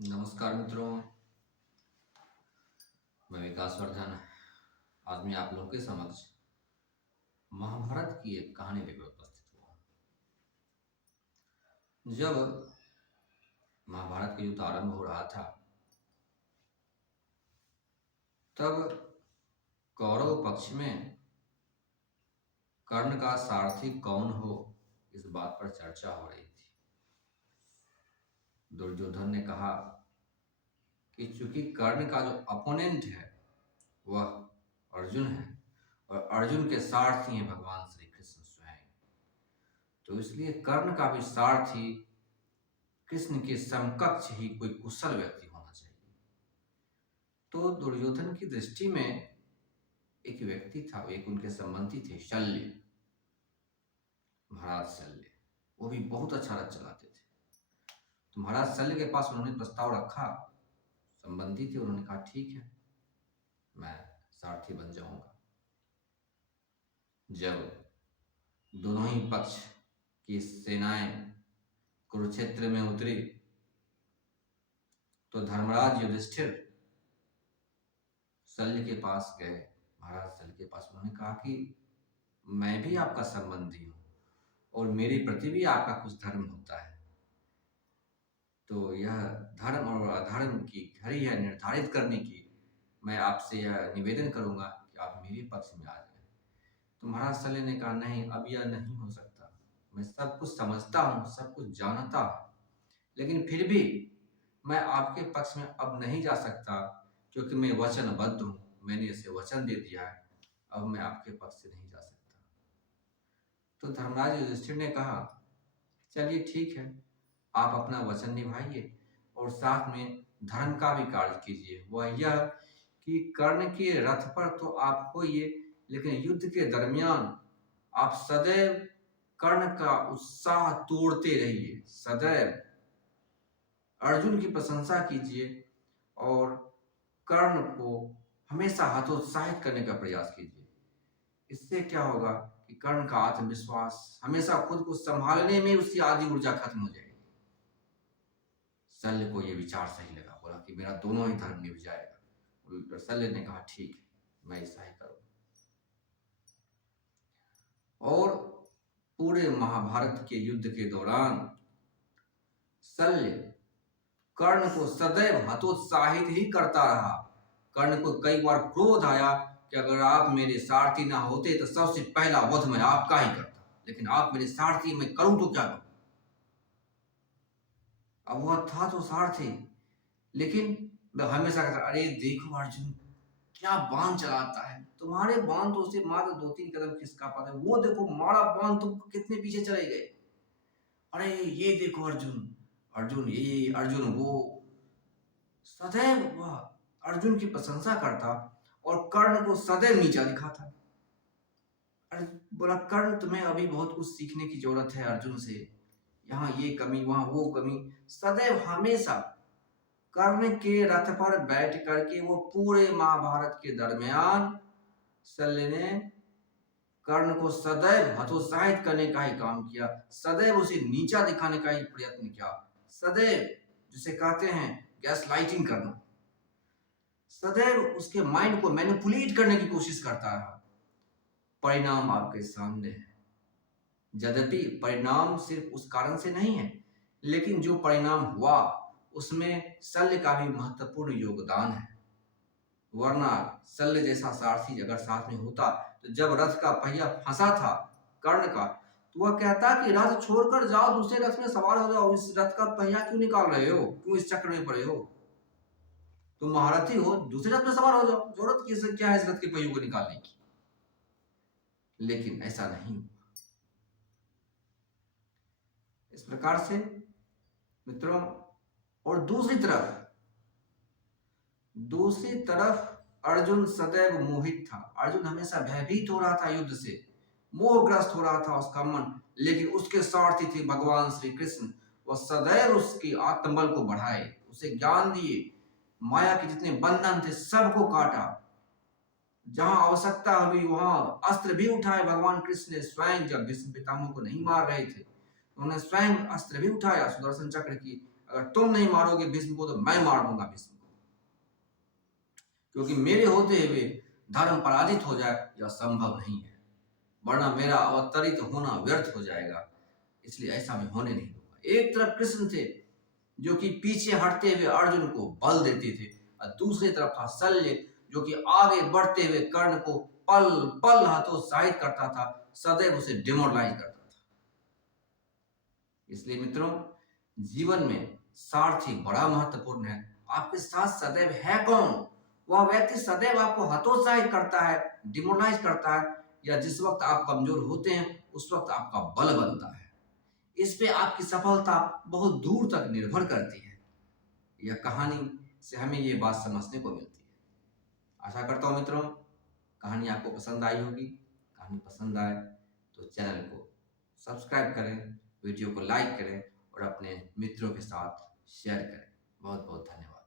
नमस्कार मित्रों, मैं विकास वर्धन। आज मैं आप लोगों के समक्ष महाभारत की एक कहानी लेकर उपस्थित हुआ हूँ। जब महाभारत का युद्ध आरंभ हो रहा था, तब कौरव पक्ष में कर्ण का सारथी कौन हो, इस बात पर चर्चा हो रही थी। दुर्योधन ने कहा कि चूंकि कर्ण का जो अपोनेंट है वह अर्जुन है और अर्जुन के सारथी हैं भगवान श्री कृष्ण स्वयं, तो इसलिए कर्ण का भी सारथी कृष्ण के समकक्ष ही कोई कुशल व्यक्ति होना चाहिए। तो दुर्योधन की दृष्टि में एक व्यक्ति था, एक उनके संबंधी थे, शल्य, महाराज शल्य। वो भी बहुत अच्छा रथ चलाते थे। तो महाराज शल्य के पास उन्होंने प्रस्ताव रखा, संबंधी थे, उन्होंने कहा ठीक है, मैं सारथी बन जाऊंगा। जब दोनों ही पक्ष की सेनाएं कुरुक्षेत्र में उतरी तो धर्मराज युधिष्ठिर शल्य के पास गए, महाराज शल्य के पास। उन्होंने कहा कि मैं भी आपका संबंधी हूं और मेरे प्रति भी आपका कुछ धर्म होता है, तो यह धर्म और अधर्म की घड़ी है निर्धारित करने की। मैं आपसे यह निवेदन करूंगा कि आप मेरे पक्ष में आ जाएं। तो महाराज शल्य ने कहा नहीं, अब यह नहीं हो सकता। मैं सब कुछ समझता हूँ, सब कुछ जानता हूँ, लेकिन फिर भी मैं आपके पक्ष में अब नहीं जा सकता, क्योंकि मैं वचनबद्ध हूँ, मैंने इसे वचन दे दिया है, अब मैं आपके पक्ष से नहीं जा सकता। तो धर्मराज युधिष्ठिर ने कहा चलिए ठीक है, आप अपना वचन निभाइए और साथ में धर्म का भी कार्य कीजिए। वह यह कि कर्ण के रथ पर तो आप होइए, लेकिन युद्ध के दरमियान आप सदैव कर्ण का उत्साह तोड़ते रहिए, सदैव अर्जुन की प्रशंसा कीजिए और कर्ण को हमेशा हतोत्साहित करने का प्रयास कीजिए। इससे क्या होगा कि कर्ण का आत्मविश्वास, हमेशा खुद को संभालने में उसकी आधी ऊर्जा खत्म हो जाएगी। शल्य को यह विचार सही लगा, बोला कि मेरा दोनों ही धर्म निभ जाएगा। शल्य ने कहा ठीक है, मैं ऐसा ही करूंगा। और पूरे महाभारत के युद्ध के दौरान शल्य कर्ण को सदैव हतोत्साहित ही करता रहा। कर्ण को कई बार क्रोध आया कि अगर आप मेरे सारथी ना होते तो सबसे पहला वध मैं आपका ही करता, लेकिन आप मेरे सारथी, मैं करूं तो क्या करूं। अब वह था तो सारथी, लेकिन वह हमेशा कहता अरे देखो अर्जुन क्या बाण चलाता है, तुम्हारे बाण तो उसे मात्र 2-3 कदम खिसका पाते, वो देखो मारा बाण तुम कितने पीछे चले गए। अरे ये देखो अर्जुन, अर्जुन ये, अर्जुन वो। सदैव वह अर्जुन की प्रशंसा करता और कर्ण को सदैव नीचा दिखाता। बोला कर्ण तुम्हें अभी बहुत कुछ सीखने की जरूरत है अर्जुन से, यहाँ ये कमी वहां वो कमी। सदैव हमेशा कर्ण के रथ पर बैठ करके वो पूरे महाभारत के दरमियान शल्य ने कर्ण को सदैव हतोत्साहित करने का ही काम किया, सदैव उसे नीचा दिखाने का ही प्रयत्न किया, सदैव जिसे कहते हैं गैस लाइटिंग करना, सदैव उसके माइंड को मैनिपुलेट करने की कोशिश करता रहा। परिणाम आपके सामने है। यद्यपि परिणाम सिर्फ उस कारण से नहीं है, लेकिन जो परिणाम हुआ उसमें शल्य का भी महत्वपूर्ण योगदान है। वरना शल्य जैसा सारथी अगर साथ में होता तो जब रथ का पहिया फंसा था कर्ण का, तो वह कहता कि रथ छोड़कर जाओ, दूसरे रथ में सवार हो जाओ, इस रथ का पहिया क्यों निकाल रहे हो, क्यों इस चक्र में पड़े हो, तुम महारथी हो, दूसरे रथ में सवार हो जाओ, जरूरत क्या है इस रथ के पहियों को निकालने की। लेकिन ऐसा नहीं हुआ। इस प्रकार से मित्रों, और दूसरी तरफ अर्जुन सदैव मोहित था। अर्जुन हमेशा भयभीत हो रहा था, युद्ध से मोहग्रस्त हो रहा था उसका मन, लेकिन उसके सारथी थे भगवान श्री कृष्ण। वह सदैव उसकी आत्मबल को बढ़ाए, उसे ज्ञान दिए, माया के जितने बंधन थे सबको काटा, जहां आवश्यकता हुई वहां अस्त्र भी उठाए भगवान कृष्ण ने स्वयं। जब भीष्म पितामह को नहीं मार रहे थे, उन्होंने स्वयं अस्त्र भी उठाया, सुदर्शन चक्र की अगर तुम नहीं मारोगे भीष्म को तो मैं मार दूंगा भीष्म को, क्योंकि मेरे होते हुए धर्म पराजित हो जाए यह संभव नहीं है, वरना मेरा अवतरित होना व्यर्थ हो जाएगा, इसलिए ऐसा मैं होने नहीं दूंगा। एक तरफ कृष्ण थे जो कि पीछे हटते हुए अर्जुन को बल देते थे, और दूसरी तरफ था शल्य जो कि आगे बढ़ते हुए कर्ण को पल पल हतोत्साहित करता था, सदैव उसे डिमोरलाइज करता था। इसलिए मित्रों, जीवन में सारथी बड़ा महत्वपूर्ण है। आपके साथ सदैव है कौन? वह व्यक्ति सदैव आपको हतोत्साहित करता है, डिमोरलाइज करता है, या जिस वक्त आप कमजोर होते हैं उस वक्त आपका बल बनता है। इस पे आपकी सफलता बहुत दूर तक निर्भर करती है। यह कहानी से हमें ये बात समझने को मिलती है। आशा करता हूँ मित्रों, कहानी आपको पसंद आई होगी। कहानी पसंद आए तो चैनल को सब्सक्राइब करें, वीडियो को लाइक करें और अपने मित्रों के साथ शेयर करें। बहुत बहुत धन्यवाद।